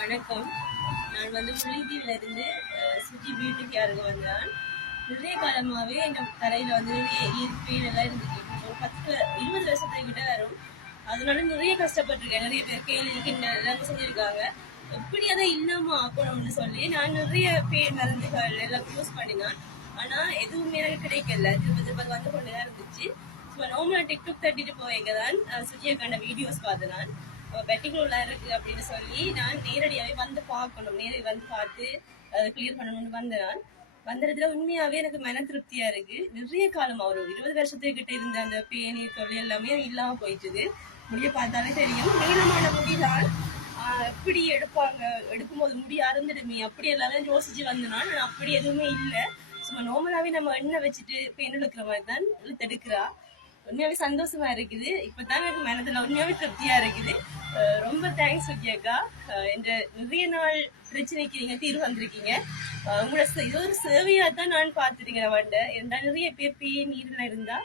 வணக்கம். நான் முல்லைத்தீவுல இருந்து சுஜி பியூட்டி கேருக்கு வந்தேன். நிறைய காலமாகவே எங்கள் தலையில் நிறைய ஈர்ப்பேன் எல்லாம் இருந்துச்சு. ஒரு 10-20 வருஷத்துக்கிட்ட வரும். அதனால நிறைய கஷ்டப்பட்டிருக்கேன். நிறைய பேர் கேள்விக்கு எல்லாமே செஞ்சுருக்காங்க. எப்படி அதை இல்லாமல் ஆக்கணும்னு சொல்லி நான் நிறைய பேர் மருந்துகள் எல்லாம் யூஸ் பண்ணினேன். ஆனால் எதுவுமே எனக்கு கிடைக்கல. திரும்ப வந்து கொண்டு தான் இருந்துச்சு. ஸோ நார்மலாக டிக்டாக் தட்டிட்டு போவேங்க தான் சுஜியக்கான வீடியோஸ் பார்த்தேன். நான் பெட்டிகுலா இருக்கு அப்படின்னு சொல்லி நான் நேரடியாகவே வந்து பார்க்கணும், நேரடி வந்து பார்த்து அதை கிளியர் பண்ணணும்னு வந்தேன். வந்ததுல உண்மையாவே எனக்கு மன திருப்தியா இருக்கு. நிறைய காலமா ஒரு 20 வருஷத்துக்கிட்ட இருந்த அந்த பேணி தொழில் எல்லாமே இல்லாம போயிட்டுது. முடிய பார்த்தாலே தெரியும். நீளமான முடிதான் எப்படி எடுப்பாங்க, எடுக்கும்போது முடி அறந்துடுமே அப்படி எல்லாரும் யோசிச்சு வந்தேன். நான் அப்படி எதுவுமே இல்லை. சும்மா நார்மலாவே நம்ம எண்ணெய் வச்சுட்டு பேன் எடுக்கிற மாதிரி தான் இழுத்தெடுக்கிறா. உண்மையாவே சந்தோஷமா இருக்குது. இப்பதான் எனக்கு மனதுல உண்மையாவே திருப்தியா இருக்குது. ரொம்ப தேங்க்ஸ் சுஜியக்கா. என்ற நிறைய நாள் பிரச்சனைக்கு நீங்க தீர்வு வந்திருக்கீங்க. உங்களோட இது ஒரு சேவையா தான் நான் பார்த்துருக்கேன். இருந்தால் நிறைய பேர் நீர்ல இருந்தா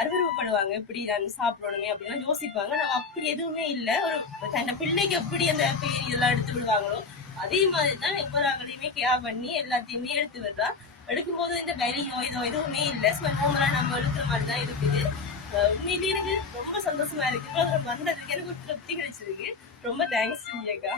அருவருப்படுவாங்க, எப்படி நான் சாப்பிடணுமே அப்படின்னா யோசிப்பாங்க. நான் அப்படி எதுவுமே இல்லை. ஒரு தன்னை பிள்ளைக்கு எப்படி அந்த பேர் இதெல்லாம் எடுத்து விடுவாங்களோ அதே மாதிரி தான் எப்போதாங்களையுமே கேர் பண்ணி எல்லாத்தையுமே எடுத்து விடுறா. எடுக்கும்போது இந்த வலியோ இதோ எதுவுமே இல்லை. நார்மலா நம்ம எடுக்கிற மாதிரி தான் இருக்குது. உண்மையிலேயே எனக்கு ரொம்ப சந்தோஷமா இருக்கு. வந்ததுக்கு எனக்கு ஒரு திருப்தி கிடைச்சிருக்கு. ரொம்ப தேங்க்ஸ் சுஜியக்கா.